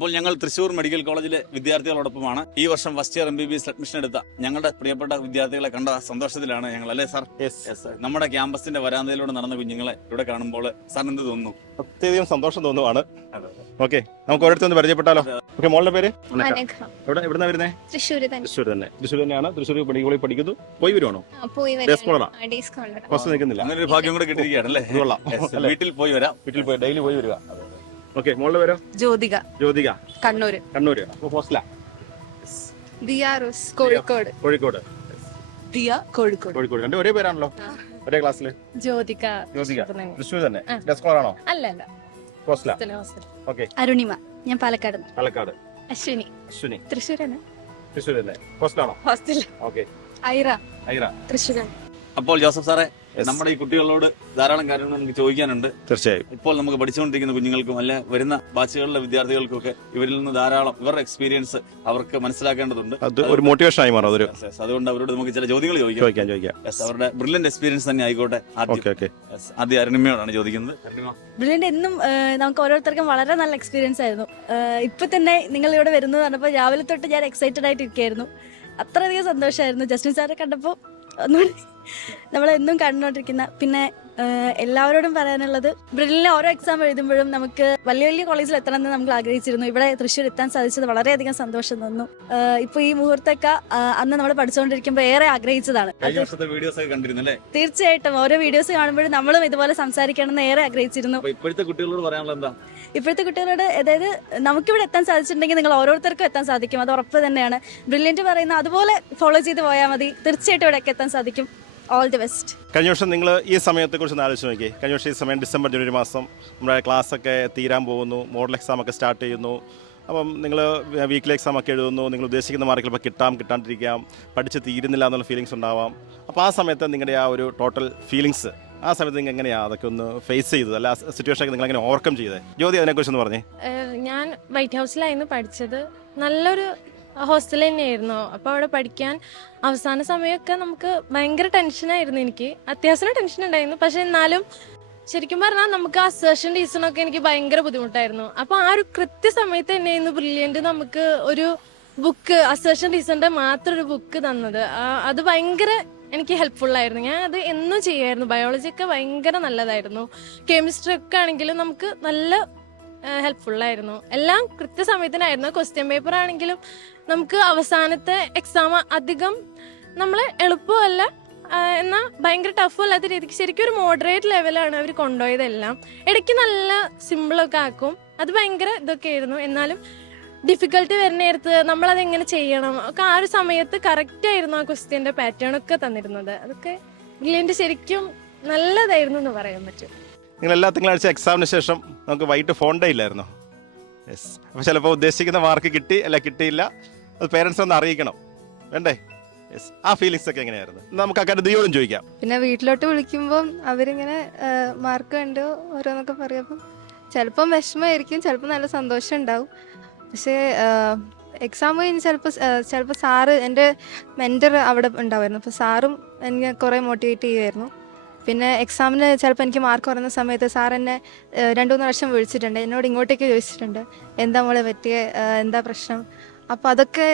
ഇപ്പോൾ ഞങ്ങൾ തൃശൂർ മെഡിക്കൽ കോളേജിലെ വിദ്യാർത്ഥികളോടൊപ്പമാണ്. ഈ വർഷം ഫസ്റ്റ് ഇയർ MBBS അഡ്മിഷൻ എടുത്ത ഞങ്ങളുടെ പ്രിയപ്പെട്ട വിദ്യാർത്ഥികളെ കണ്ട സന്തോഷത്തിലാണ് ഞങ്ങൾ, അല്ലേ സാർ? നമ്മുടെ ക്യാമ്പസിന്റെ വരാന്തയിലൂടെ നടന്ന കുഞ്ഞുങ്ങളെ ഇവിടെ കാണുമ്പോൾ സാറിന് എന്ത് തോന്നുന്നു? അത്യധികം സന്തോഷം തോന്നുവാണ്. ഓക്കെ, നമുക്ക് ഓരോരുത്തർ പരിചയപ്പെട്ടാലോ? ഓക്കെ, മോളുടെ പേര്? എവിടുന്നാ വരുന്നത്? തൃശ്ശൂർ തന്നെയാണ്. തൃശ്ശൂർ മെഡിക്കൽ കോളേജിൽ പഠിക്കുന്നു. പോയി വരുവാണോ? ഹോസ്റ്റൽ നിൽക്കുന്നില്ല. അങ്ങനെ ഒരു ഭാഗ്യം കൂടെ കിട്ടിയിരിക്കുകയാണല്ലേ? വീട്ടിൽ പോയി വരാം. വീട്ടിൽ പോയി ഡെയിലി പോയി വരിക. ഓക്കെ, മോളുടെ പേരോ? ജ്യോതിക, കണ്ണൂര്. അപ്പൊ ഹോസ്റ്റലാ? കോഴിക്കോട്. രണ്ടും ഒരേ പേരാണല്ലോ, ഒരേ ക്ലാസ്സില്. ജ്യോതിക തൃശ്ശൂർ തന്നെ. സ്കോളാണോ? അല്ല, ഹോസ്റ്റലാ? ഓക്കെ. അരുണിമ, ഞാൻ പാലക്കാട്. അശ്വിനി, തൃശ്ശൂർ തന്നെ. ഹോസ്റ്റലാണോ? ഓക്കെ. ഐറ, തൃശ്ശൂർ. അപ്പോൾ ജോസഫ് സാറേ, നമ്മുടെ ഈ കുട്ടികളോട് ധാരാളം കാര്യങ്ങൾ നമുക്ക് ചോദിക്കാനുണ്ട്. തീർച്ചയായും. ഇപ്പോൾ നമുക്ക് പഠിച്ചുകൊണ്ടിരിക്കുന്ന കുഞ്ഞുങ്ങൾക്കും അല്ലെ വരുന്ന ബാച്ചുകളിലെ വിദ്യാർത്ഥികൾക്കും ഒക്കെ ഇവരിൽ നിന്ന് ധാരാളം ഇവരുടെ എക്സ്പീരിയൻസ് അവർക്ക് മനസ്സിലാക്കേണ്ടതുണ്ട്. അത് ഒരു മോട്ടിവേഷൻ ആയി മാറും. അതുകൊണ്ട് അവരോട് നമുക്ക് ചില ചോദ്യങ്ങൾ ചോദിക്കാം. അവരുടെ ബ്രില്യന്റ് എക്സ്പീരിയൻസ് തന്നെ ആയിക്കോട്ടെ. ആദ്യം അരുണിമയോടാണ് ചോദിക്കുന്നത്. ബ്രില്യന്റ് എന്നും നമുക്ക് ഓരോരുത്തർക്കും വളരെ നല്ല എക്സ്പീരിയൻസ് ആയിരുന്നു. ഇപ്പൊ തന്നെ നിങ്ങൾ ഇവിടെ വരുന്നത് പറഞ്ഞപ്പോൾ രാവിലെ തൊട്ട് ഞാൻ എക്സൈറ്റഡ് ആയിട്ട് ഇരിക്കുകയായിരുന്നു. അത്രയധികം സന്തോഷമായിരുന്നു. ജസ്റ്റിൻ സാറെ കണ്ടപ്പോൾ ഒന്നുകൂടി നമ്മളെന്നും കണ്ടുകൊണ്ടിരിക്കുന്ന. പിന്നെ എല്ലാവരോടും പറയാനുള്ളത്, ബ്രില്ലിന് ഓരോ എക്സാം എഴുതുമ്പോഴും നമുക്ക് വലിയ വലിയ കോളേജിൽ എത്തണമെന്ന് നമ്മൾ ആഗ്രഹിച്ചിരുന്നു. ഇവിടെ തൃശ്ശൂർ എത്താൻ സാധിച്ചത് വളരെയധികം സന്തോഷം തന്നു. ഇപ്പൊ ഈ മുഹൂർത്തമൊക്കെ അന്ന് നമ്മൾ പഠിച്ചുകൊണ്ടിരിക്കുമ്പോൾ ഏറെ ആഗ്രഹിച്ചതാണ്. തീർച്ചയായിട്ടും ഓരോ വീഡിയോസ് കാണുമ്പോഴും നമ്മളും ഇതുപോലെ സംസാരിക്കണമെന്ന് ഏറെ ആഗ്രഹിച്ചിരുന്നു. ഇപ്പോഴത്തെ കുട്ടികളോട് പറയാനുള്ള എന്താ? ഇപ്പോഴത്തെ കുട്ടികളോട്, അതായത് നമുക്കിവിടെ എത്താൻ സാധിച്ചിട്ടുണ്ടെങ്കിൽ നിങ്ങൾ ഓരോരുത്തർക്കും എത്താൻ സാധിക്കും. അത് ഉറപ്പ് തന്നെയാണ്. ബ്രില്യന്റ് പറയുന്ന അതുപോലെ ഫോളോ ചെയ്ത് പോയാൽ മതി. തീർച്ചയായിട്ടും ഇവിടെയൊക്കെ എത്താൻ സാധിക്കും. All the best. കഴിഞ്ഞ വർഷം നിങ്ങൾ ഈ സമയത്തെക്കുറിച്ച് ഒന്ന് ആലോചിച്ച് നോക്കി. കഴിഞ്ഞ വർഷം ഈ സമയം ഡിസംബർ ജനുവരി മാസം നമ്മുടെ ക്ലാസ്സൊക്കെ തീരാൻ പോകുന്നു, മോഡൽ എക്സാം ഒക്കെ സ്റ്റാർട്ട് ചെയ്യുന്നു. അപ്പം നിങ്ങൾ വീക്കിലി എക്സാം ഒക്കെ എഴുതുന്നു, നിങ്ങൾ ഉദ്ദേശിക്കുന്ന മാർക്ക് ചിലപ്പോൾ കിട്ടാണ്ടിരിക്കാം, പഠിച്ച് തീരുന്നില്ല എന്നുള്ള ഫീലിങ്സ് ഉണ്ടാവാം. അപ്പോൾ ആ സമയത്ത് നിങ്ങളുടെ ആ ഒരു ടോട്ടൽ ഫീലിങ്സ്, ആ സമയത്ത് നിങ്ങൾ എങ്ങനെയാണ് അതൊക്കെ ഒന്ന് ഫേസ് ചെയ്തത്, അല്ല സിറ്റുവേഷനൊക്കെ നിങ്ങൾ എങ്ങനെ ഓവർകം ചെയ്തത്? ജ്യോതി, അതിനെക്കുറിച്ചൊന്ന് പറഞ്ഞേ. ഞാൻ വൈറ്റ് ഹൗസിലായിരുന്നു പഠിച്ചത്. നല്ലൊരു ഹോസ്റ്റൽ തന്നെയായിരുന്നു. അപ്പോൾ അവിടെ പഠിക്കാൻ അവസാന സമയമൊക്കെ നമുക്ക് ഭയങ്കര ടെൻഷനായിരുന്നു. എനിക്ക് അത്യാവശ്യം ടെൻഷൻ ഉണ്ടായിരുന്നു. പക്ഷെ എന്നാലും ശരിക്കും പറഞ്ഞാൽ നമുക്ക് അസേഷൻ റീസണൊക്കെ എനിക്ക് ഭയങ്കര ബുദ്ധിമുട്ടായിരുന്നു. അപ്പോൾ ആ ഒരു കൃത്യസമയത്ത് തന്നെയായിരുന്നു ബ്രില്യൻറ്റ് നമുക്ക് ഒരു ബുക്ക്, അസേഷൻ റീസണിൻ്റെ മാത്രം ഒരു ബുക്ക് തന്നത്. അത് ഭയങ്കര എനിക്ക് ഹെൽപ്ഫുള്ളായിരുന്നു. ഞാൻ അത് എന്നും ചെയ്യുമായിരുന്നു. ബയോളജിയൊക്കെ ഭയങ്കര നല്ലതായിരുന്നു. കെമിസ്ട്രി ഒക്കെ ആണെങ്കിലും നമുക്ക് നല്ല ഹെൽപ്ഫുള്ളായിരുന്നു. എല്ലാം കൃത്യസമയത്തിനായിരുന്നു. ക്വസ്റ്റ്യൻ പേപ്പർ ആണെങ്കിലും നമുക്ക് അവസാനത്തെ എക്സാം അധികം നമ്മളെ എളുപ്പമല്ല എന്നാൽ ഭയങ്കര ടഫും അല്ലാത്ത രീതിക്ക് ശരിക്കും ഒരു മോഡറേറ്റ് ലെവലാണ് അവർ കൊണ്ടുപോയതെല്ലാം. ഇടയ്ക്ക് നല്ല സിമ്പിളൊക്കെ ആക്കും. അത് ഭയങ്കര ഇതൊക്കെ ആയിരുന്നു. എന്നാലും ഡിഫിക്കൽട്ടി വരുന്ന നേരത്ത് നമ്മളതെങ്ങനെ ചെയ്യണം ഒക്കെ ആ ഒരു സമയത്ത് കറക്റ്റായിരുന്നു. ആ ക്വസ്റ്റ്യൻ്റെ പാറ്റേൺ ഒക്കെ തന്നിരുന്നത്. അതൊക്കെ ബ്രില്യൻറ്റ് ശരിക്കും നല്ലതായിരുന്നു എന്ന് പറയാൻ പറ്റും. നിങ്ങൾ എല്ലാ തിങ്കളാഴ്ച എക്സാമിന് ശേഷം നമുക്ക് വൈകിട്ട് ഫോൺ ഡേ ഇല്ലായിരുന്നോ? യെസ്. അപ്പോൾ ചിലപ്പോൾ ഉദ്ദേശിക്കുന്ന മാർക്ക് കിട്ടി, അല്ല കിട്ടിയില്ല, അത് പേരൻസ് ഒന്ന് അറിയിക്കണം, വേണ്ടേ? യെസ്. ആ ഫീലിങ്സ് ഒക്കെ എങ്ങനെയായിരുന്നു? നമുക്ക് അക്കാര്യം ദിയോടും ചോദിക്കാം. പിന്നെ വീട്ടിലോട്ട് വിളിക്കുമ്പം അവരിങ്ങനെ മാർക്ക് കണ്ടു ഓരോന്നൊക്കെ പറയുമ്പം ചിലപ്പം വിഷമമായിരിക്കും, ചിലപ്പോൾ നല്ല സന്തോഷം ഉണ്ടാവും. പക്ഷേ എക്സാം കഴിഞ്ഞ് ചിലപ്പോൾ സാറ്, എൻ്റെ മെൻറ്റർ അവിടെ ഉണ്ടാവുമായിരുന്നു. അപ്പോൾ സാറും എന്നെ കുറേ മോട്ടിവേറ്റ് ചെയ്യുമായിരുന്നു. പിന്നെ എക്സാമിന് ചിലപ്പോൾ എനിക്ക് മാർക്ക് കുറഞ്ഞ സമയത്ത് സാർ എന്നെ 2-3 പ്രാവശ്യം വിളിച്ചിട്ടുണ്ട്. എന്നോട് ഇങ്ങോട്ടേക്ക് ചോദിച്ചിട്ടുണ്ട്, എന്താ മോളെ പറ്റിയ, എന്താ പ്രശ്നം. അപ്പോൾ അതൊക്കെ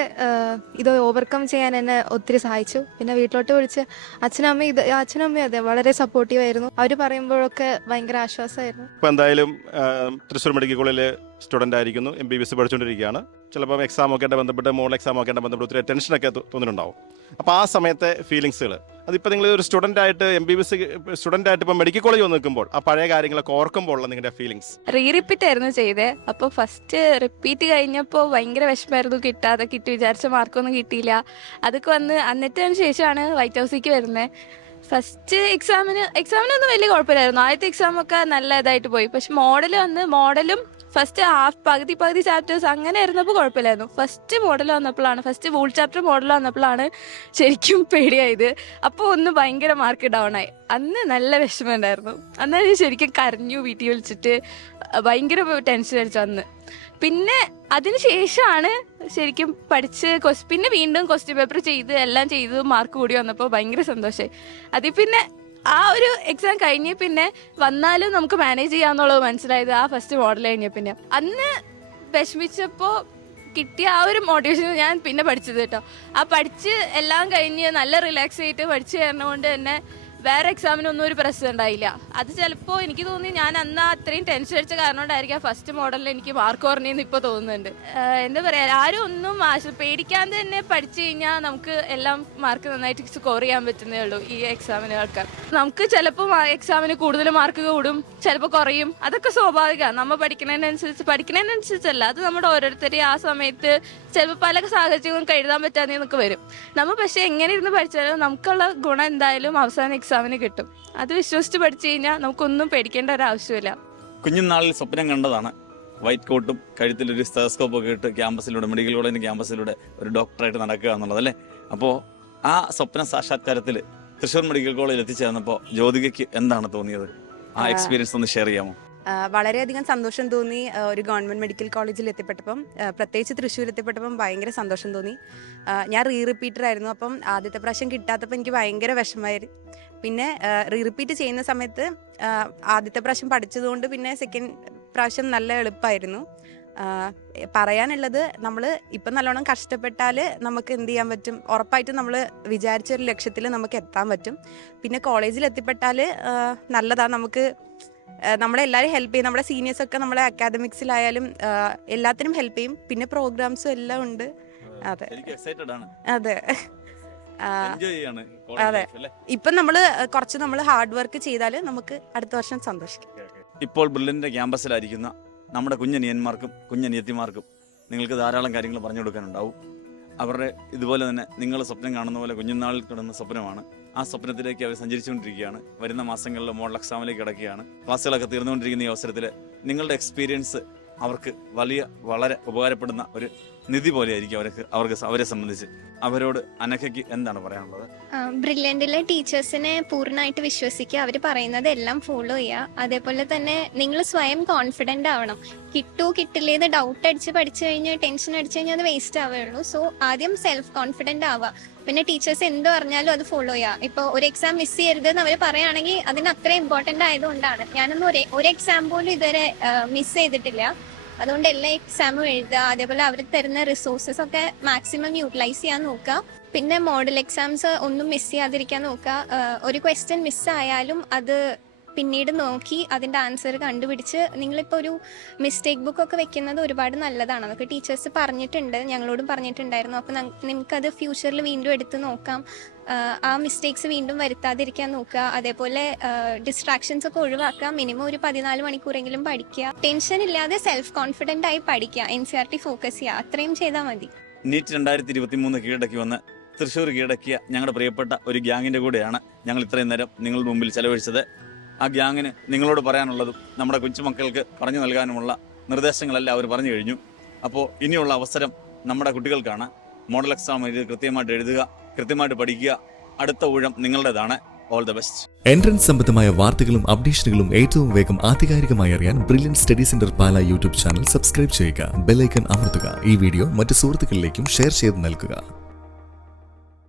ഇത് ഓവർകം ചെയ്യാൻ എന്നെ ഒത്തിരി സഹായിച്ചു. പിന്നെ വീട്ടിലോട്ട് വിളിച്ച് അച്ഛനും അമ്മയും അതെ വളരെ സപ്പോർട്ടീവായിരുന്നു. അവർ പറയുമ്പോഴൊക്കെ ഭയങ്കര ആശ്വാസമായിരുന്നു. ഇപ്പോൾ എന്തായാലും തൃശ്ശൂർ മെഡിക്കൽ കോളേജിൽ സ്റ്റുഡൻ്റ് ആയിരിക്കുന്നു, MBBS പഠിച്ചുകൊണ്ടിരിക്കുകയാണ്. ചിലപ്പോൾ എക്സാമൊക്കെ ആയിട്ട് ബന്ധപ്പെട്ട്, മോഡൽ എക്സാമൊക്കെ ആയിട്ട് ബന്ധപ്പെട്ട് ഒത്തിരി ടെൻഷനൊക്കെ തോന്നിയിട്ടുണ്ടാവും. അപ്പോൾ ആ സമയത്തെ ഫീലിങ്സുകൾ, അതിപ്പോൾ നിങ്ങൾ ഒരു സ്റ്റുഡൻ്റായിട്ട് MBBS സ്റ്റുഡൻ്റായിട്ട് ഇപ്പോൾ മെഡിക്കൽ കോളേജ് വന്ന് നിൽക്കുമ്പോൾ ആ പഴയ കാര്യങ്ങളൊക്കെ ഓർക്കുമ്പോൾ ഉള്ള നിങ്ങളുടെ ഫീലിങ്സ്? റിപ്പീറ്റ് ആയിരുന്നു ചെയ്തത്. അപ്പോൾ ഫസ്റ്റ് റിപ്പീറ്റ് കഴിഞ്ഞപ്പോൾ ഭയങ്കര വിഷമമായിരുന്നു. കിട്ടി വിചാരിച്ച മാർക്കൊന്നും കിട്ടിയില്ല. അതൊക്കെ വന്ന് എന്നിട്ടതിന് ശേഷമാണ് വൈറ്റ് ഹൗസിലേക്ക് വരുന്നത്. ഫസ്റ്റ് എക്സാമിനൊന്നും വലിയ കുഴപ്പമില്ലായിരുന്നു. ആദ്യത്തെ എക്സാമൊക്കെ നല്ല ഇതായിട്ട് പോയി. പക്ഷെ മോഡലും ഫസ്റ്റ് പകുതി ചാപ്റ്റേഴ്സ് അങ്ങനെ ആയിരുന്നപ്പോൾ കുഴപ്പമില്ലായിരുന്നു. ഫസ്റ്റ് ഫുൾ ചാപ്റ്റർ മോഡൽ വന്നപ്പോഴാണ് ശരിക്കും പേടിയായത്. അപ്പോൾ ഒന്ന് ഭയങ്കര മാർക്ക് ഡൗൺ ആയി. അന്ന് നല്ല വിഷമം ഉണ്ടായിരുന്നു. അന്ന് ശരിക്കും കരഞ്ഞു, വീട്ടിൽ വിളിച്ചിട്ട് ഭയങ്കര ടെൻഷൻ അടിച്ചു അന്ന്. പിന്നെ അതിന് ശേഷമാണ് ശരിക്കും പഠിച്ച് പിന്നെ വീണ്ടും ക്വസ്റ്റ്യൻ പേപ്പർ എല്ലാം ചെയ്ത് മാർക്ക് കൂടി വന്നപ്പോൾ ഭയങ്കര സന്തോഷമായി. അതിൽ പിന്നെ ആ ഒരു എക്സാം കഴിഞ്ഞ് പിന്നെ വന്നാലും നമുക്ക് മാനേജ് ചെയ്യാന്നുള്ളത് മനസ്സിലായത് ആ ഫസ്റ്റ് മോഡൽ കഴിഞ്ഞ പിന്നെ. അന്ന് വിഷമിച്ചപ്പോൾ കിട്ടിയ ആ ഒരു മോട്ടിവേഷൻ ഞാൻ പിന്നെ പഠിച്ചത് കേട്ടോ. ആ പഠിച്ച് എല്ലാം കഴിഞ്ഞ് നല്ല റിലാക്സ് ആയിട്ട് പഠിച്ചു തരണതുകൊണ്ട് തന്നെ വേറെ എക്സാമിനൊന്നും ഒരു പ്രശ്നം ഉണ്ടായില്ല. അത് ചിലപ്പോൾ എനിക്ക് തോന്നി ഞാൻ അന്ന് അത്രയും ടെൻഷൻ അടിച്ച കാരണം കൊണ്ടായിരിക്കാം ഫസ്റ്റ് മോഡലിൽ എനിക്ക് മാർക്ക് കുറഞ്ഞെന്ന് ഇപ്പോൾ തോന്നുന്നുണ്ട്. എന്താ പറയുക, ആരും ഒന്നും പേടിക്കാതെ തന്നെ പഠിച്ചു കഴിഞ്ഞാൽ നമുക്ക് എല്ലാം മാർക്ക് നന്നായിട്ട് സ്കോർ ചെയ്യാൻ പറ്റുന്നേ ഉള്ളൂ ഈ എക്സാമിനേക്കാൾ. നമുക്ക് ചിലപ്പോൾ എക്സാമിന് കൂടുതൽ മാർക്ക് കൂടും, ചിലപ്പോൾ കുറയും. അതൊക്കെ സ്വാഭാവികമാണ്. നമ്മൾ പഠിക്കുന്നതിനനുസരിച്ചല്ല, അത് നമ്മുടെ ഓരോരുത്തരെയും ആ സമയത്ത് ചിലപ്പോൾ പല സാഹചര്യങ്ങളും എഴുതാൻ പറ്റാതെ നമുക്ക് വരും. നമ്മൾ പക്ഷേ എങ്ങനെ ഇരുന്ന് പഠിച്ചാലും നമുക്കുള്ള ഗുണം എന്തായാലും അവസാന എക്സാമിന് കിട്ടും. അത് വിശ്വസിച്ച് പഠിച്ചു കഴിഞ്ഞാൽ നമുക്കൊന്നും പേടിക്കേണ്ട ഒരു ആവശ്യമില്ല. കുഞ്ഞുനാളിൽ സ്വപ്നം കണ്ടതാണ് വൈറ്റ് കോട്ടും കഴുത്തിലൊരു സ്റ്റെതസ്കോപ്പ് ഒക്കെ ഇട്ട് ക്യാമ്പസിലൂടെ, മെഡിക്കൽ കോളേജിന്റെ ക്യാമ്പസിലൂടെ ഒരു ഡോക്ടറായിട്ട് നടക്കുക എന്നുള്ളതല്ലേ. അപ്പോൾ ആ സ്വപ്ന സാക്ഷാത്കാരത്തിൽ തൃശ്ശൂർ മെഡിക്കൽ കോളേജിൽ എത്തിച്ചേർന്നപ്പോൾ ജ്യോതികയ്ക്ക് എന്താണ് തോന്നിയത്? ആ എക്സ്പീരിയൻസ് ഒന്ന് ഷെയർ ചെയ്യാമോ? വളരെയധികം സന്തോഷം തോന്നി. ഒരു ഗവൺമെൻറ് മെഡിക്കൽ കോളേജിൽ എത്തിപ്പെട്ടപ്പം, പ്രത്യേകിച്ച് തൃശ്ശൂർ എത്തിപ്പെട്ടപ്പം ഭയങ്കര സന്തോഷം തോന്നി. ഞാൻ റിപ്പീറ്ററായിരുന്നു. അപ്പം ആദ്യത്തെ പ്രാവശ്യം കിട്ടാത്തപ്പോൾ എനിക്ക് ഭയങ്കര വിഷമമായിരുന്നു. പിന്നെ റിപ്പീറ്റ് ചെയ്യുന്ന സമയത്ത് ആദ്യത്തെ പ്രാവശ്യം പഠിച്ചതുകൊണ്ട് പിന്നെ സെക്കൻഡ് പ്രാവശ്യം നല്ല എളുപ്പമായിരുന്നു. പറയാനുള്ളത്, നമ്മൾ ഇപ്പം നല്ലോണം കഷ്ടപ്പെട്ടാൽ നമുക്ക് എന്ത് ചെയ്യാൻ പറ്റും, ഉറപ്പായിട്ടും നമ്മൾ വിചാരിച്ച ഒരു ലക്ഷ്യത്തിൽ നമുക്ക് എത്താൻ പറ്റും. പിന്നെ കോളേജിൽ എത്തിപ്പെട്ടാൽ നല്ലതാണ്. നമുക്ക് നമ്മളെല്ലാവരും ഹെൽപ്പ് ചെയ്യും. നമ്മുടെ സീനിയേഴ്സൊക്കെ നമ്മളെ അക്കാദമിക്സിലായാലും എല്ലാത്തിനും ഹെൽപ്പ് ചെയ്യും. പിന്നെ പ്രോഗ്രാംസും എല്ലാം ഉണ്ട്. അതെ അതെ അതെ. ഇപ്പം നമ്മൾ ഹാർഡ് വർക്ക് ചെയ്താൽ നമുക്ക് അടുത്ത വർഷം സന്തോഷിക്കാം. ഇപ്പോൾ ബ്രില്യൻ്റെ ക്യാമ്പസിലായിരിക്കുന്ന നമ്മുടെ കുഞ്ഞനിയന്മാർക്കും കുഞ്ഞനിയത്തിമാർക്കും നിങ്ങൾക്ക് ധാരാളം കാര്യങ്ങൾ പറഞ്ഞു കൊടുക്കാനുണ്ടാവും. അവരുടെ ഇതുപോലെ തന്നെ നിങ്ങൾ സ്വപ്നം കാണുന്ന പോലെ കുഞ്ഞുനാളിൽ കിടന്ന സ്വപ്നമാണ്. ആ സ്വപ്നത്തിലേക്ക് അവർ സഞ്ചരിച്ചുകൊണ്ടിരിക്കുകയാണ്. വരുന്ന മാസങ്ങളിൽ മോഡൽ എക്സാമിലേക്ക് കിടക്കുകയാണ്. ക്ലാസ്സുകളൊക്കെ തീർന്നുകൊണ്ടിരിക്കുന്ന ഈ അവസരത്തിൽ നിങ്ങളുടെ എക്സ്പീരിയൻസ് അവർക്ക് വളരെ ഉപകാരപ്പെടുന്ന ഒരു നിധി പോലെയായിരിക്കും അവരെ സംബന്ധിച്ച്. അവരോട് അനഘയ്ക്ക് എന്താണ് പറയാനുള്ളത്? ബ്രില്യൻറ്റിലെ ടീച്ചേഴ്സിനെ പൂർണ്ണമായിട്ട് വിശ്വസിക്കുക. അവർ പറയുന്നത് എല്ലാം ഫോളോ ചെയ്യുക. അതേപോലെ തന്നെ നിങ്ങൾ സ്വയം കോൺഫിഡൻ്റ് ആവണം. കിട്ടില്ലേന്ന് ഡൗട്ട് അടിച്ച് പഠിച്ചു കഴിഞ്ഞാൽ ടെൻഷൻ അടിച്ചു കഴിഞ്ഞാൽ അത് വേസ്റ്റ് ആവുകയുള്ളൂ. സോ ആദ്യം സെൽഫ് കോൺഫിഡൻ്റ് ആവുക. പിന്നെ ടീച്ചേഴ്സ് എന്ത് പറഞ്ഞാലും അത് ഫോളോ ചെയ്യുക. ഇപ്പോൾ ഒരു എക്സാം മിസ് ചെയ്യരുതെന്ന് അവർ പറയുകയാണെങ്കിൽ അതിന് അത്രയും ഇമ്പോർട്ടൻ്റ് ആയതുകൊണ്ടാണ്. ഞാനൊന്നും ഒരു എക്സാം പോലും ഇതുവരെ മിസ് ചെയ്തിട്ടില്ല. അതുകൊണ്ട് എല്ലാ എക്സാമും എഴുതുക. അതേപോലെ അവർ തരുന്ന റിസോഴ്സസ് ഒക്കെ മാക്സിമം യൂട്ടിലൈസ് ചെയ്യാൻ നോക്കുക. പിന്നെ മോഡൽ എക്സാംസ് ഒന്നും മിസ് ചെയ്യാതിരിക്കാൻ നോക്കുക. ഒരു ക്വസ്റ്റ്യൻ മിസ്സായാലും അത് പിന്നീട് നോക്കി അതിൻ്റെ ആൻസർ കണ്ടുപിടിച്ച് നിങ്ങളിപ്പോൾ ഒരു മിസ്റ്റേക്ക് ബുക്കൊക്കെ വെക്കുന്നത് ഒരുപാട് നല്ലതാണ്. അതൊക്കെ ടീച്ചേഴ്സ് പറഞ്ഞിട്ടുണ്ട്, ഞങ്ങളോടും പറഞ്ഞിട്ടുണ്ടായിരുന്നു. അപ്പോൾ നിങ്ങൾക്കത് ഫ്യൂച്ചറിൽ വീണ്ടും എടുത്ത് നോക്കാം. ആ മിസ്റ്റേക്സ് വീണ്ടും വരുത്താതിരിക്കാൻ നോക്കുക. അതേപോലെ ഡിസ്ട്രാക്ഷൻസ് ഒക്കെ ഒഴിവാക്കുക. മിനിമം ഒരു 14 മണിക്കൂറെങ്കിലും പഠിക്കുക. ടെൻഷൻ ഇല്ലാതെ സെൽഫ് കോൺഫിഡൻ്റ് ആയി പഠിക്കുക. NCERT ഫോക്കസ് ചെയ്യുക. അത്രയും ചെയ്താൽ മതി. നീറ്റ് 2023 കീഴടക്കി വന്ന് തൃശ്ശൂർ കീഴടക്കിയ ഞങ്ങളുടെ പ്രിയപ്പെട്ട ഒരു ഗ്യാങ്ങിൻ്റെ കൂടെയാണ് ഞങ്ങൾ ഇത്രയും നേരം നിങ്ങളുടെ മുമ്പിൽ ചെലവഴിച്ചത്. ആ ഗ്യാങ്ങിന് നിങ്ങളോട് പറയാനുള്ളതും നമ്മുടെ കൊച്ചുമക്കൾക്ക് പറഞ്ഞു നൽകാനുമുള്ള നിർദ്ദേശങ്ങളെല്ലാം അവർ പറഞ്ഞു കഴിഞ്ഞു. അപ്പോൾ ഇനിയുള്ള അവസരം നമ്മുടെ കുട്ടികൾക്കാണ്. മോഡൽ എക്സാം കൃത്യമായിട്ട് എഴുതുക, കൃത്യമായിട്ട് പഠിക്കുക. അടുത്ത ഊഴം നിങ്ങളുടേതാണ്. All the best. എൻട്രൻസ് സംബന്ധമായ വാർത്തകളും അപ്ഡേഷനുകളും ഏറ്റവും വേഗം ആധികാരികമായി അറിയാൻ brilliant study centre Pala YouTube channel subscribe ചെയ്യുക. ബെൽ ഐക്കൺ അമർത്തുക. ഈ വീഡിയോ മറ്റ് സുഹൃത്തുക്കളിലേക്കും ഷെയർ ചെയ്ത് നൽകുക.